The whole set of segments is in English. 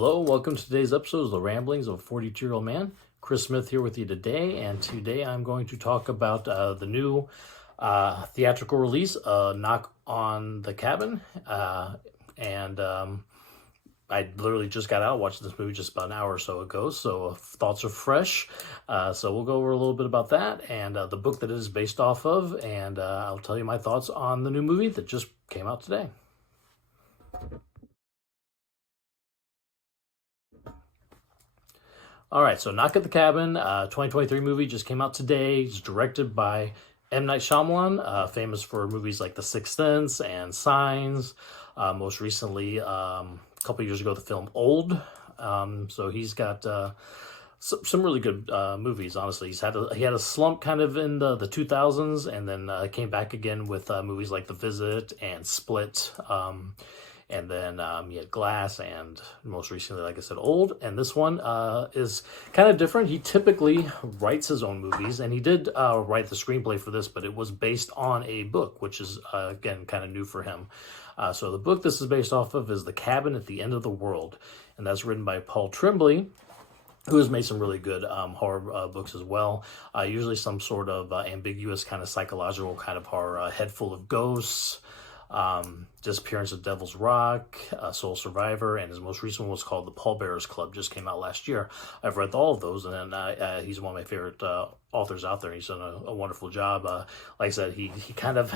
Hello, welcome to today's episode of The Ramblings of a 42-Year-Old Man. Chris Smith here with you today, and today I'm going to talk about the new theatrical release, Knock on the Cabin. And I literally just got out watching this movie just about an hour or so ago, so thoughts are fresh. So we'll go over a little bit about that and the book that it is based off of, and I'll tell you my thoughts on the new movie that just came out today. All right, so Knock at the Cabin, 2023 movie, just came out today. It's directed by M Night Shyamalan, famous for movies like The Sixth Sense and Signs. Most recently, a couple years ago, the film Old. So he's got some really good movies, honestly. He had a slump kind of in the 2000s, and then came back again with movies like The Visit and Split. And then he had Glass, and most recently, like I said, Old. And this one is kind of different. He typically writes his own movies, and he did write the screenplay for this, but it was based on a book, which is, again, kind of new for him. So the book this is based off of is The Cabin at the End of the World, and that's written by Paul Tremblay, who has made some really good horror books as well. Usually some sort of ambiguous kind of psychological kind of horror, A Head Full of Ghosts, Disappearance of Devil's Rock, Soul Survivor, and his most recent one was called The Pallbearers Club, just came out last year. I've read all of those, and then he's one of my favorite authors out there. He's done a wonderful job. Like I said, he kind of,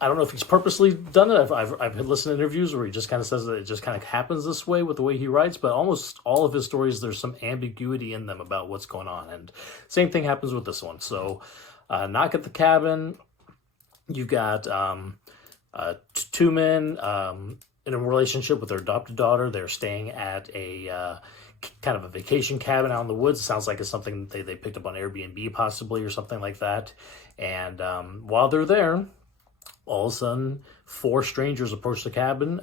I don't know if he's purposely done it. I've listened to interviews where he just kind of says that it just kind of happens this way with the way he writes, but almost all of his stories, there's some ambiguity in them about what's going on, and same thing happens with this one. So, Knock at the Cabin, you got two men in a relationship with their adopted daughter. They're staying at a kind of a vacation cabin out in the woods. It sounds like it's something they picked up on Airbnb possibly or something like that. And while they're there, all of a sudden, four strangers approach the cabin,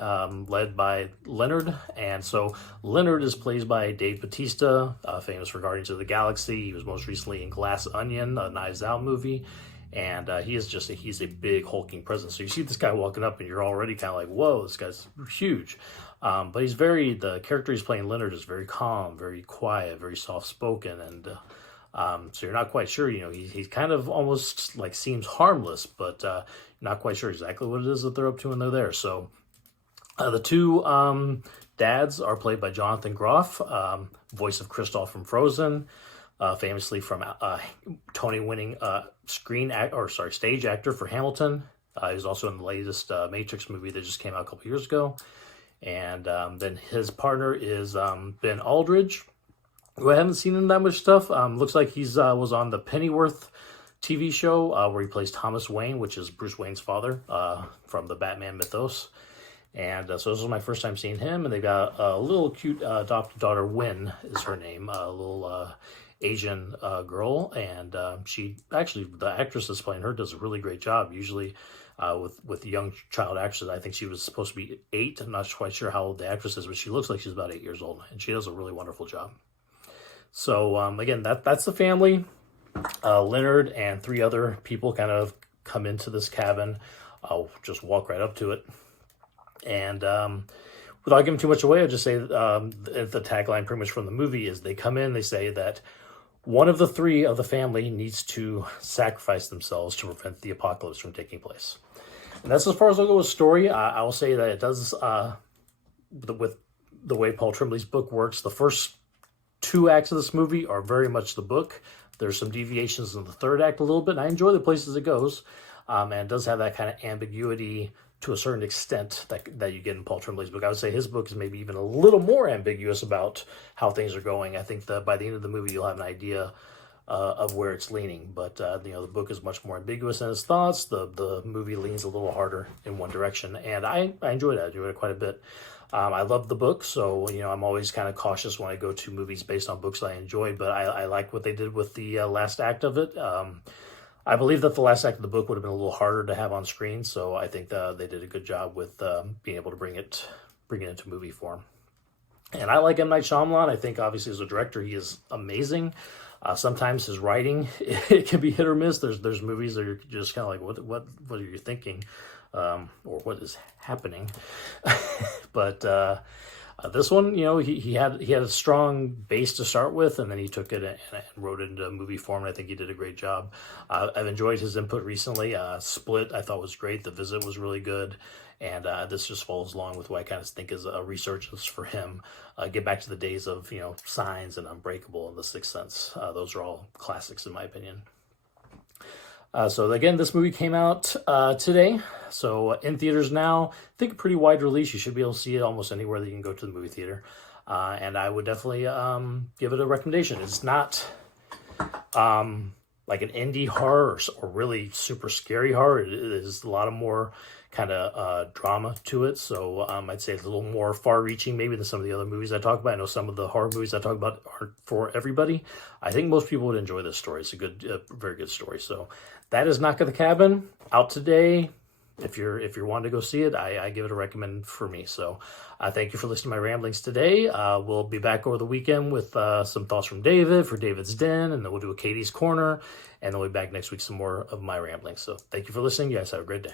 led by Leonard. And so Leonard is played by Dave Bautista, famous for Guardians of the Galaxy. He was most recently in Glass Onion, a Knives Out movie. And he's a big hulking presence. So you see this guy walking up and you're already kind of like, whoa, this guy's huge. But the character he's playing, Leonard, is very calm, very quiet, very soft-spoken. And so you're not quite sure, he's kind of almost like seems harmless, but not quite sure exactly what it is that they're up to when they're there. So the two dads are played by Jonathan Groff, voice of Kristoff from Frozen. Famously from Tony-winning stage actor for Hamilton. He was also in the latest Matrix movie that just came out a couple years ago. And then his partner is Ben Aldridge, who I haven't seen in that much stuff. Looks like he's was on the Pennyworth TV show where he plays Thomas Wayne, which is Bruce Wayne's father from the Batman mythos. And so this was my first time seeing him. And they got a little cute adopted daughter, Wynn is her name, a little Asian girl, and the actress that's playing her does a really great job. Usually with young child actresses, I think she was supposed to be 8. I'm not quite sure how old the actress is, but she looks like she's about 8 years old, and she does a really wonderful job. So again, that's the family. Leonard and 3 other people kind of come into this cabin. I'll just walk right up to it, and without giving too much away, I'll just say the tagline pretty much from the movie is they come in, they say that one of the 3 of the family needs to sacrifice themselves to prevent the apocalypse from taking place. And that's as far as I'll go with story. I will say that it does, with the way Paul Tremblay's book works, the first 2 acts of this movie are very much the book. There's some deviations in the 3rd act a little bit, and I enjoy the places it goes. And it does have that kind of ambiguity to a certain extent that you get in Paul Tremblay's book. I would say his book is maybe even a little more ambiguous about how things are going. I think that by the end of the movie, you'll have an idea of where it's leaning. But, the book is much more ambiguous in its thoughts. The movie leans a little harder in one direction. And I enjoyed it. I enjoyed it quite a bit. I love the book, so, I'm always kind of cautious when I go to movies based on books I enjoyed. But I like what they did with the last act of it. I believe that the last act of the book would have been a little harder to have on screen, so I think they did a good job with being able to bring it into movie form. And I like M Night Shyamalan. I think obviously as a director he is amazing. Sometimes his writing it can be hit or miss. There's movies that are just kind of like what are you thinking, or what is happening? But This one, he had a strong base to start with, and then he took it and wrote it into a movie form. And I think he did a great job. I've enjoyed his input recently. Split, I thought was great. The Visit was really good, and this just follows along with what I kind of think is a resurgence for him. Get back to the days of Signs and Unbreakable and The Sixth Sense. Those are all classics in my opinion. So again, this movie came out today, so in theaters now. I think a pretty wide release. You should be able to see it almost anywhere that you can go to the movie theater, and I would definitely give it a recommendation. It's not like an indie horror or really super scary horror. It is a lot of more kind of drama to it, so I'd say it's a little more far-reaching maybe than some of the other movies I talk about. I know some of the horror movies I talk about aren't for everybody. I think most people would enjoy this story. It's a very good story. So that is Knock at the Cabin, out today. If you're wanting to go see it, I give it a recommend for me. So thank you for listening to my ramblings today. We'll be back over the weekend with some thoughts from David for David's Den, and then we'll do a Katie's Corner, and then we'll be back next week some more of my ramblings. So thank you for listening. You guys have a great day.